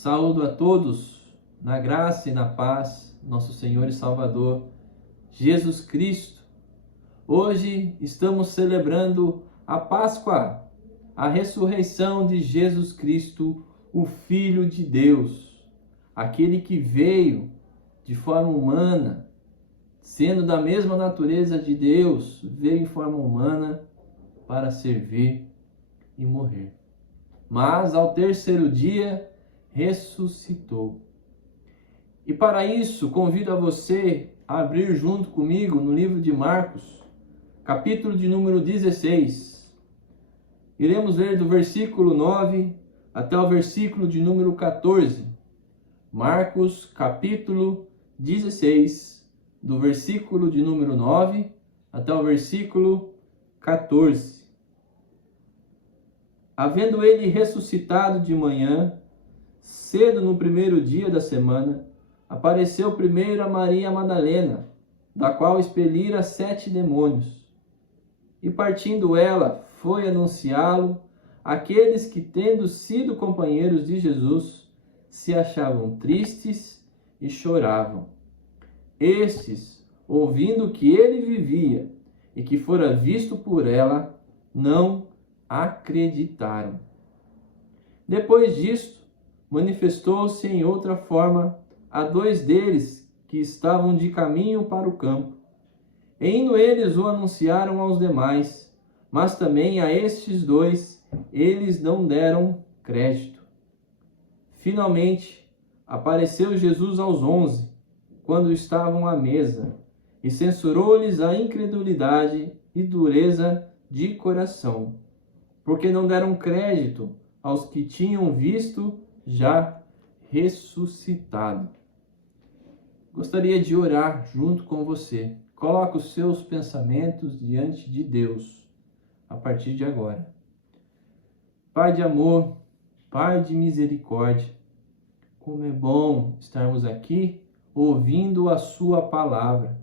Saúdo a todos na graça e na paz, nosso Senhor e Salvador, Jesus Cristo. Hoje estamos celebrando a Páscoa, a ressurreição de Jesus Cristo, o Filho de Deus, aquele que veio de forma humana, sendo da mesma natureza de Deus, veio em forma humana para servir e morrer. Mas ao terceiro dia ressuscitou. E para isso, convido a você a abrir junto comigo no livro de Marcos, capítulo de número 16. Iremos ler do versículo 9 até o versículo de número 14. Marcos, capítulo 16, do versículo de número 9 até o versículo 14. Havendo ele ressuscitado de manhã, cedo no primeiro dia da semana, apareceu primeiro a Maria Madalena, da qual expelira 7 demônios. E partindo ela, foi anunciá-lo àqueles que, tendo sido companheiros de Jesus, se achavam tristes e choravam. Estes, ouvindo que ele vivia e que fora visto por ela, não acreditaram. Depois disto, manifestou-se em outra forma a 2 deles que estavam de caminho para o campo. E indo eles o anunciaram aos demais, mas também a estes 2 eles não deram crédito. Finalmente, apareceu Jesus aos 11, quando estavam à mesa, e censurou-lhes a incredulidade e dureza de coração, porque não deram crédito aos que tinham visto já ressuscitado. Gostaria de orar junto com você. Coloque os seus pensamentos diante de Deus a partir de agora. Pai de amor, Pai de misericórdia, como é bom estarmos aqui ouvindo a sua palavra.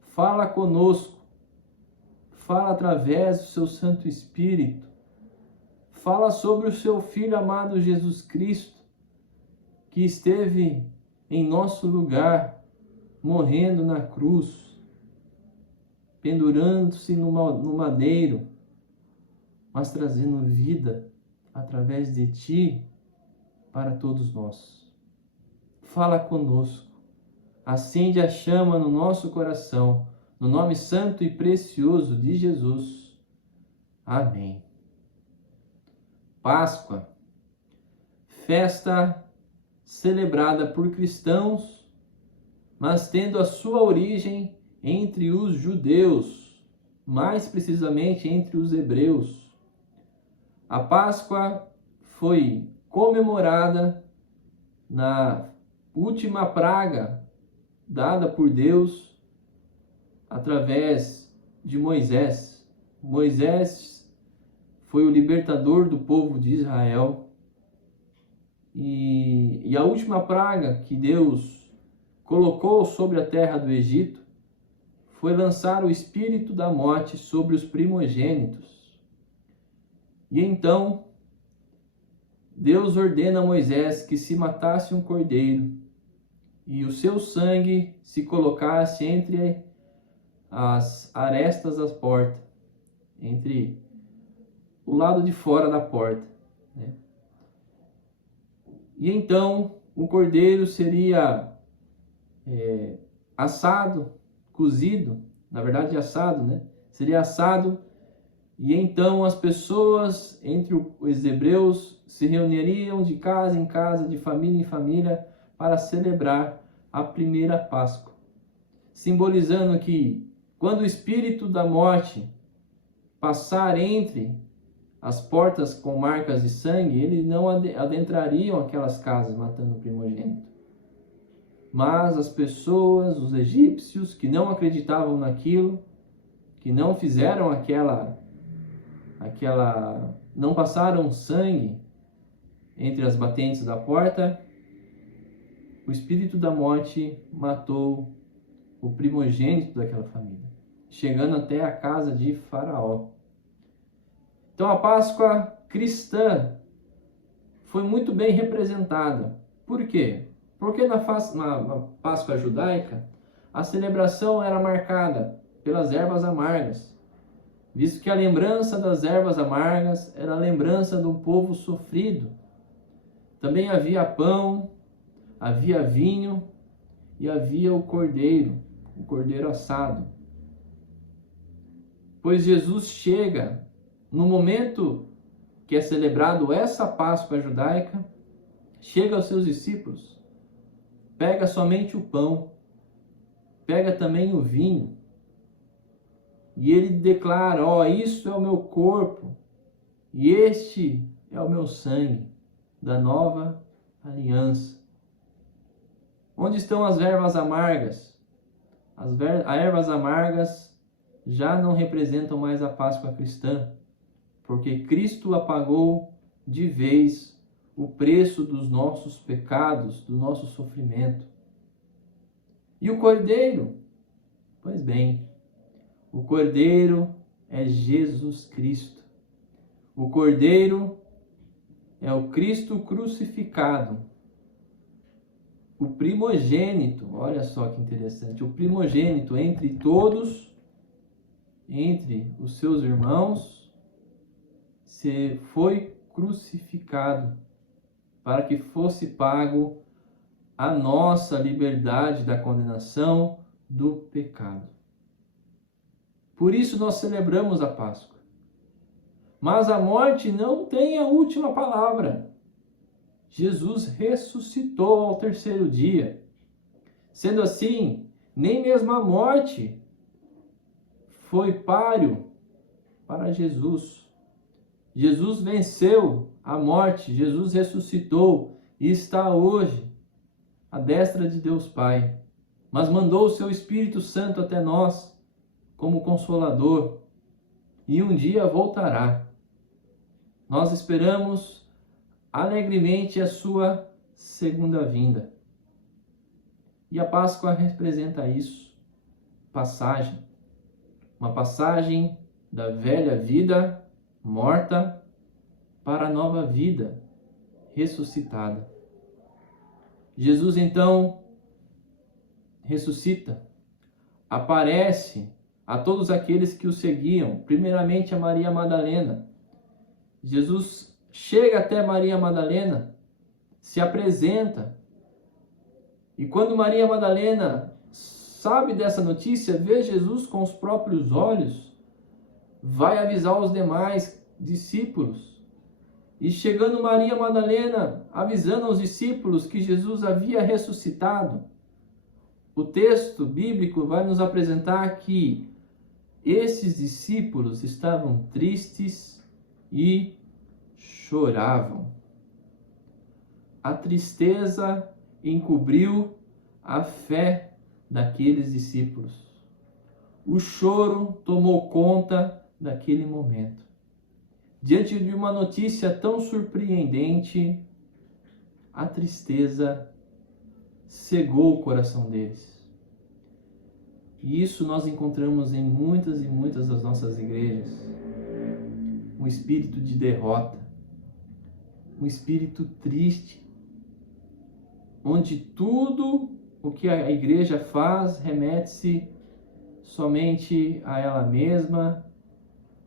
Fala conosco, fala através do seu Santo Espírito, fala sobre o seu Filho amado Jesus Cristo, que esteve em nosso lugar, morrendo na cruz, pendurando-se no madeiro, mas trazendo vida através de ti para todos nós. Fala conosco, acende a chama no nosso coração, no nome santo e precioso de Jesus. Amém. Páscoa, festa celebrada por cristãos, mas tendo a sua origem entre os judeus, mais precisamente entre os hebreus. A Páscoa foi comemorada na última praga dada por Deus através de Moisés. Moisés foi o libertador do povo de Israel. E a última praga que Deus colocou sobre a terra do Egito foi lançar o espírito da morte sobre os primogênitos. E então Deus ordena a Moisés que se matasse um cordeiro e o seu sangue se colocasse entre as arestas das portas, entre o lado de fora da porta, né? E então o cordeiro seria assado, cozido, na verdade assado, né? Seria assado, e então as pessoas entre os hebreus se reuniriam de casa em casa, de família em família, para celebrar a primeira Páscoa, simbolizando que quando o espírito da morte passar entre as portas com marcas de sangue, eles não adentrariam aquelas casas matando o primogênito. Mas as pessoas, os egípcios, que não acreditavam naquilo, que não fizeram não passaram sangue entre as batentes da porta, o espírito da morte matou o primogênito daquela família, chegando até a casa de Faraó. Então a Páscoa cristã foi muito bem representada. Por quê? Porque na Páscoa judaica, a celebração era marcada pelas ervas amargas, visto que a lembrança das ervas amargas era a lembrança do povo sofrido. Também havia pão, havia vinho e havia o cordeiro assado. Pois Jesus chega no momento que é celebrado essa Páscoa judaica, chega aos seus discípulos, pega somente o pão, pega também o vinho, e ele declara: ó, isso é o meu corpo, e este é o meu sangue, da nova aliança. Onde estão as ervas amargas? As ervas amargas já não representam mais a Páscoa cristã, porque Cristo apagou de vez o preço dos nossos pecados, do nosso sofrimento. E o Cordeiro? Pois bem, o Cordeiro é Jesus Cristo. O Cordeiro é o Cristo crucificado, o primogênito. Olha só que interessante, o primogênito entre todos, entre os seus irmãos, foi crucificado para que fosse pago a nossa liberdade da condenação do pecado. Por isso nós celebramos a Páscoa. Mas a morte não tem a última palavra. Jesus ressuscitou ao terceiro dia. Sendo assim, nem mesmo a morte foi páreo para Jesus. Jesus venceu a morte, Jesus ressuscitou e está hoje à destra de Deus Pai. Mas mandou o seu Espírito Santo até nós como Consolador e um dia voltará. Nós esperamos alegremente a sua segunda vinda. E a Páscoa representa isso, uma passagem da velha vida morta para a nova vida ressuscitada. Jesus então ressuscita, aparece a todos aqueles que o seguiam, primeiramente a Maria Madalena. Jesus chega até Maria Madalena, se apresenta, e quando Maria Madalena sabe dessa notícia, vê Jesus com os próprios olhos, vai avisar os demais discípulos. E chegando Maria Madalena, avisando aos discípulos que Jesus havia ressuscitado, o texto bíblico vai nos apresentar que esses discípulos estavam tristes e choravam. A tristeza encobriu a fé daqueles discípulos. O choro tomou conta daquele momento. Diante de uma notícia tão surpreendente, a tristeza cegou o coração deles. E isso nós encontramos em muitas e muitas das nossas igrejas. Um espírito de derrota, um espírito triste, onde tudo o que a igreja faz remete-se somente a ela mesma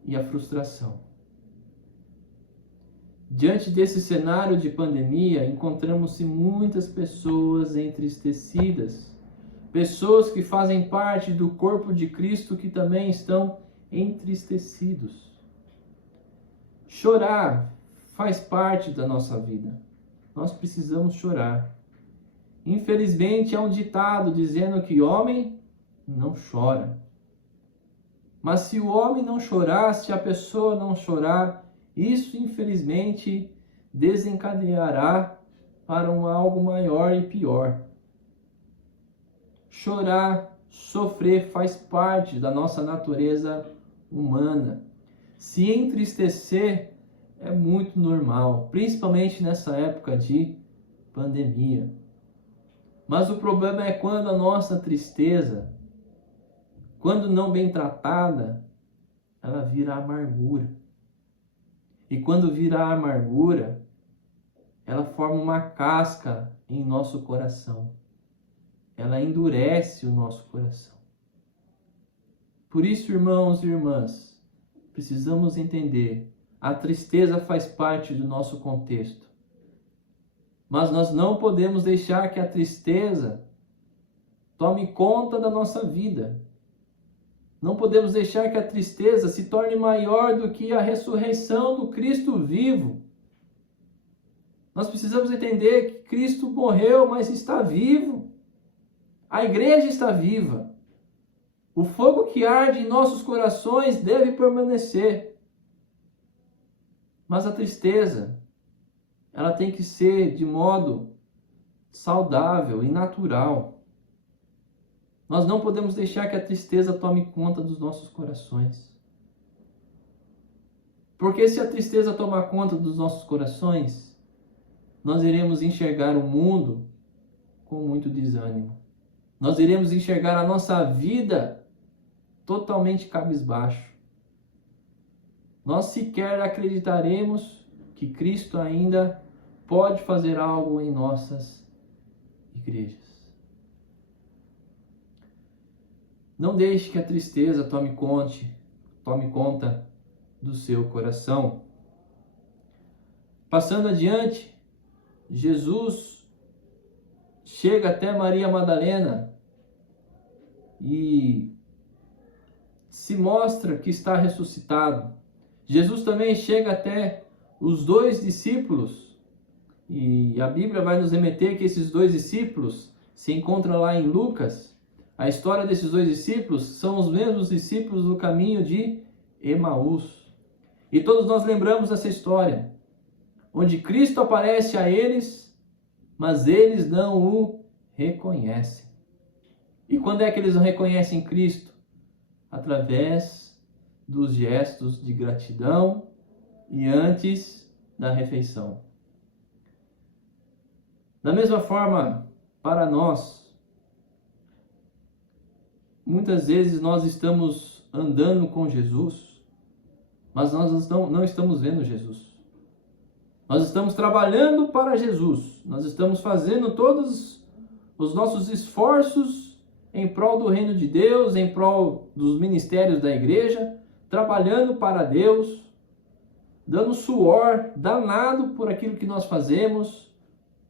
e à frustração. Diante desse cenário de pandemia, encontramos-se muitas pessoas entristecidas, pessoas que fazem parte do corpo de Cristo que também estão entristecidos. Chorar faz parte da nossa vida. Nós precisamos chorar. Infelizmente, há um ditado dizendo que homem não chora. Mas se o homem não chorar, se a pessoa não chorar, isso infelizmente desencadeará para algo maior e pior. Chorar, sofrer faz parte da nossa natureza humana. Se entristecer é muito normal, principalmente nessa época de pandemia. Mas o problema é quando a nossa tristeza, quando não bem tratada, ela vira amargura. E quando vira amargura, ela forma uma casca em nosso coração. Ela endurece o nosso coração. Por isso, irmãos e irmãs, precisamos entender, a tristeza faz parte do nosso contexto. Mas nós não podemos deixar que a tristeza tome conta da nossa vida. Não podemos deixar que a tristeza se torne maior do que a ressurreição do Cristo vivo. Nós precisamos entender que Cristo morreu, mas está vivo. A igreja está viva. O fogo que arde em nossos corações deve permanecer. Mas a tristeza, ela tem que ser de modo saudável e natural. Nós não podemos deixar que a tristeza tome conta dos nossos corações. Porque se a tristeza tomar conta dos nossos corações, nós iremos enxergar o mundo com muito desânimo. Nós iremos enxergar a nossa vida totalmente cabisbaixo. Nós sequer acreditaremos que Cristo ainda pode fazer algo em nossas igrejas. Não deixe que a tristeza tome conta do seu coração. Passando adiante, Jesus chega até Maria Madalena e se mostra que está ressuscitado. Jesus também chega até os 2 discípulos e a Bíblia vai nos remeter que esses 2 discípulos se encontram lá em Lucas. A história desses 2 discípulos são os mesmos discípulos do caminho de Emaús. E todos nós lembramos dessa história, onde Cristo aparece a eles, mas eles não o reconhecem. E quando é que eles não reconhecem Cristo? Através dos gestos de gratidão e antes da refeição. Da mesma forma, para nós, muitas vezes nós estamos andando com Jesus, mas nós não estamos vendo Jesus. Nós estamos trabalhando para Jesus. Nós estamos fazendo todos os nossos esforços em prol do reino de Deus, em prol dos ministérios da igreja, trabalhando para Deus, dando suor danado por aquilo que nós fazemos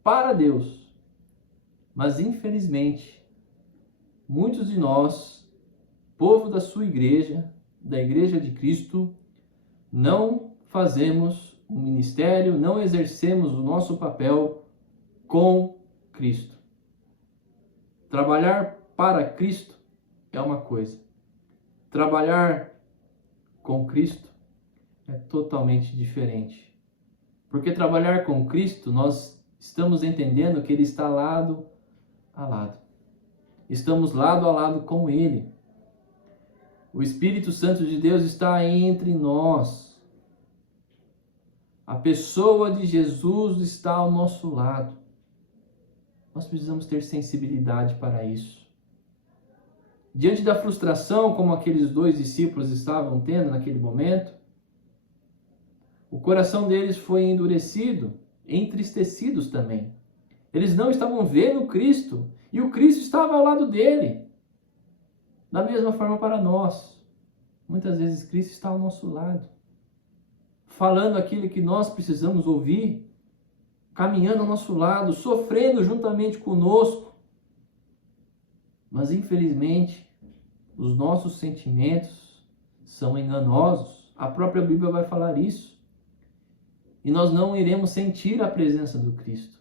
para Deus. Mas infelizmente, muitos de nós, povo da sua igreja, da igreja de Cristo, não fazemos o ministério, não exercemos o nosso papel com Cristo. Trabalhar para Cristo é uma coisa. Trabalhar com Cristo é totalmente diferente. Porque trabalhar com Cristo, nós estamos entendendo que Ele está lado a lado. Estamos lado a lado com Ele. O Espírito Santo de Deus está entre nós. A pessoa de Jesus está ao nosso lado. Nós precisamos ter sensibilidade para isso. Diante da frustração, como aqueles 2 discípulos estavam tendo naquele momento, o coração deles foi endurecido, entristecidos também. Eles não estavam vendo Cristo e o Cristo estava ao lado dele. Da mesma forma para nós. Muitas vezes Cristo está ao nosso lado, falando aquilo que nós precisamos ouvir, caminhando ao nosso lado, sofrendo juntamente conosco. Mas infelizmente, os nossos sentimentos são enganosos. A própria Bíblia vai falar isso. E nós não iremos sentir a presença do Cristo.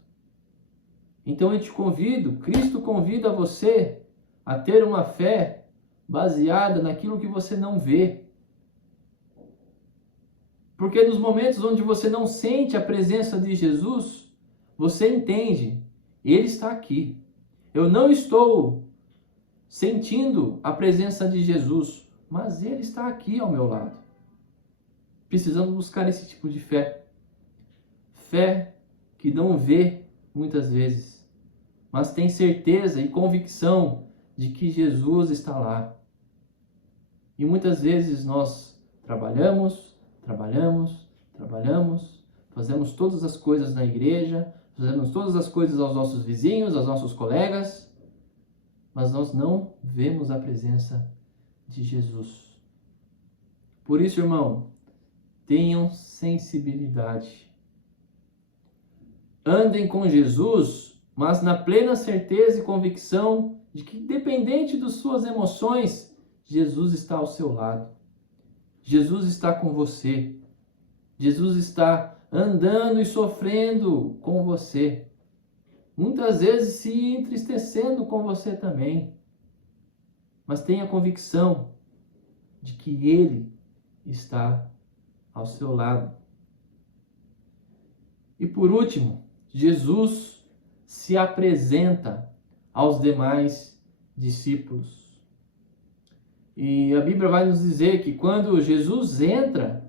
Então eu te convido, Cristo convida você a ter uma fé baseada naquilo que você não vê. Porque nos momentos onde você não sente a presença de Jesus, você entende, Ele está aqui. Eu não estou sentindo a presença de Jesus, mas Ele está aqui ao meu lado. Precisamos buscar esse tipo de fé. Fé que não vê muitas vezes, mas tem certeza e convicção de que Jesus está lá. E muitas vezes nós trabalhamos, fazemos todas as coisas na igreja, fazemos todas as coisas aos nossos vizinhos, aos nossos colegas, mas nós não vemos a presença de Jesus. Por isso, irmão, tenham sensibilidade. Andem com Jesus, mas na plena certeza e convicção de que, independente das suas emoções, Jesus está ao seu lado. Jesus está com você. Jesus está andando e sofrendo com você. Muitas vezes se entristecendo com você também. Mas tenha convicção de que Ele está ao seu lado. E por último, Jesus se apresenta aos demais discípulos. E a Bíblia vai nos dizer que quando Jesus entra,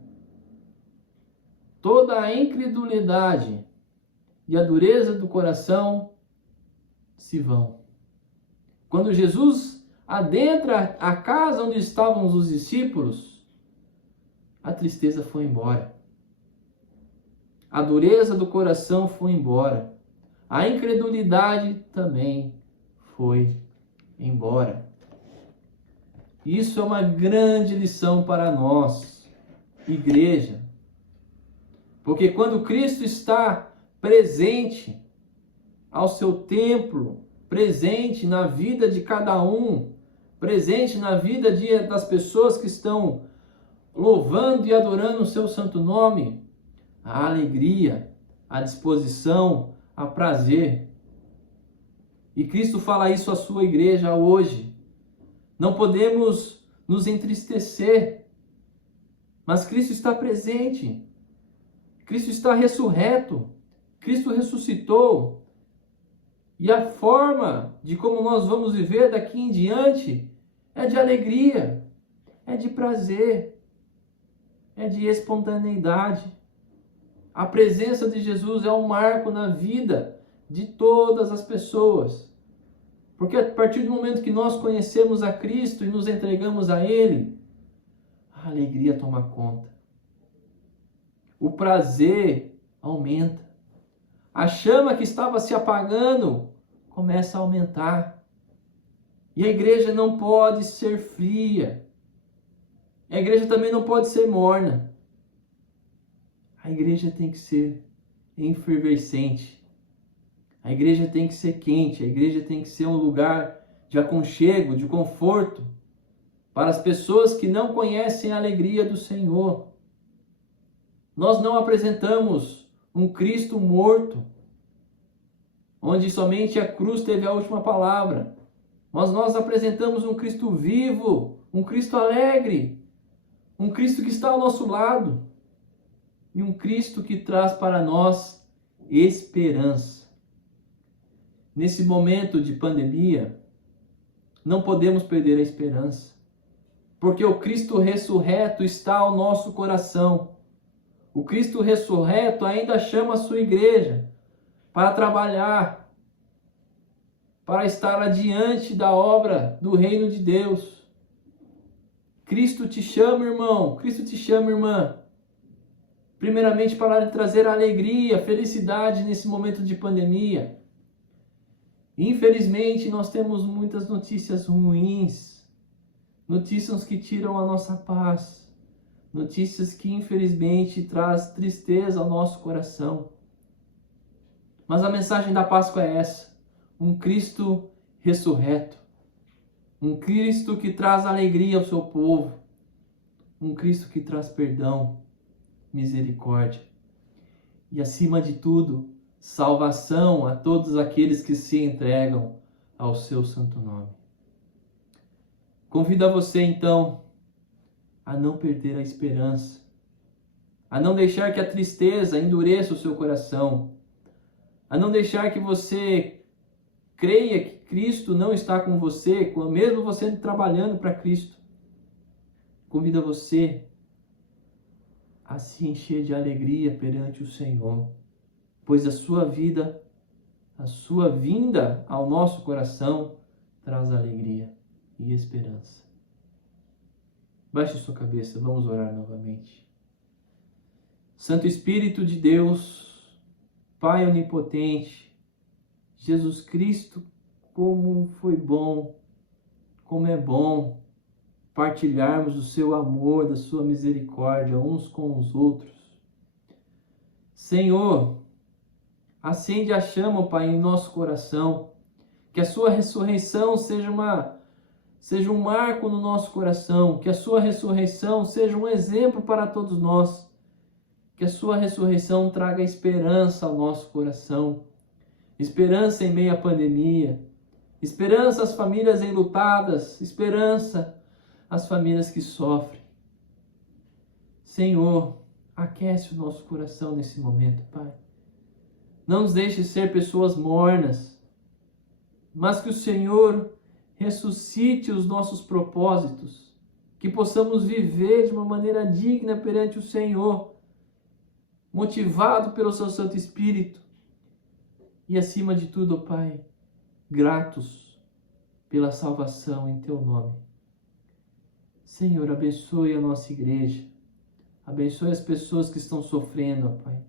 toda a incredulidade e a dureza do coração se vão. Quando Jesus adentra a casa onde estavam os discípulos, a tristeza foi embora. A dureza do coração foi embora. A incredulidade também foi embora. Isso é uma grande lição para nós, igreja. Porque quando Cristo está presente ao seu templo, presente na vida de cada um, presente na vida das pessoas que estão louvando e adorando o seu santo nome, a alegria, a disposição, a prazer. E Cristo fala isso à sua igreja hoje. Não podemos nos entristecer, mas Cristo está presente. Cristo está ressurreto. Cristo ressuscitou. E a forma de como nós vamos viver daqui em diante é de alegria, é de prazer, é de espontaneidade. A presença de Jesus é um marco na vida de todas as pessoas. Porque a partir do momento que nós conhecemos a Cristo e nos entregamos a Ele, a alegria toma conta. O prazer aumenta. A chama que estava se apagando começa a aumentar. E a igreja não pode ser fria. A igreja também não pode ser morna. A igreja tem que ser efervescente. A igreja tem que ser quente. A igreja tem que ser um lugar de aconchego, de conforto para as pessoas que não conhecem a alegria do Senhor. Nós não apresentamos um Cristo morto, onde somente a cruz teve a última palavra. Mas nós apresentamos um Cristo vivo, um Cristo alegre, um Cristo que está ao nosso lado e um Cristo que traz para nós esperança. Nesse momento de pandemia, não podemos perder a esperança, porque o Cristo ressurreto está ao nosso coração. O Cristo ressurreto ainda chama a sua igreja para trabalhar, para estar adiante da obra do reino de Deus. Cristo te chama, irmão. Cristo te chama, irmã. Primeiramente para lhe trazer alegria, felicidade nesse momento de pandemia. Infelizmente, nós temos muitas notícias ruins. Notícias que tiram a nossa paz. Notícias que infelizmente traz tristeza ao nosso coração. Mas a mensagem da Páscoa é essa: um Cristo ressurreto, um Cristo que traz alegria ao seu povo, um Cristo que traz perdão, misericórdia e, acima de tudo, salvação a todos aqueles que se entregam ao seu santo nome. Convido a você então a não perder a esperança, a não deixar que a tristeza endureça o seu coração, a não deixar que você creia que Cristo não está com você, mesmo você trabalhando para Cristo. Convido você a se encher de alegria perante o Senhor, pois a sua vida, a sua vinda ao nosso coração traz alegria e esperança. Baixe sua cabeça, vamos orar novamente. Santo Espírito de Deus, Pai onipotente, Jesus Cristo, como foi bom, como é bom partilharmos do seu amor, da sua misericórdia uns com os outros. Senhor, acende a chama, Pai, em nosso coração, que a sua ressurreição seja um marco no nosso coração, que a sua ressurreição seja um exemplo para todos nós, que a sua ressurreição traga esperança ao nosso coração, esperança em meio à pandemia, esperança às famílias enlutadas, esperança às famílias que sofrem. Senhor, aquece o nosso coração nesse momento, Pai. Não nos deixe ser pessoas mornas, mas que o Senhor ressuscite os nossos propósitos, que possamos viver de uma maneira digna perante o Senhor, motivado pelo seu Santo Espírito e, acima de tudo, Pai, gratos pela salvação em Teu nome. Senhor, abençoe a nossa igreja, abençoe as pessoas que estão sofrendo, ó Pai.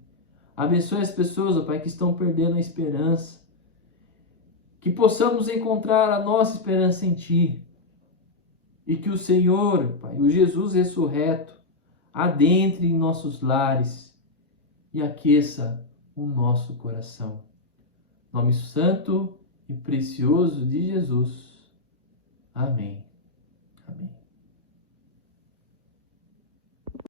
Abençoe as pessoas, ó Pai, que estão perdendo a esperança. Que possamos encontrar a nossa esperança em Ti. E que o Senhor, Pai, o Jesus ressurreto, adentre em nossos lares e aqueça o nosso coração. Nome santo e precioso de Jesus. Amém.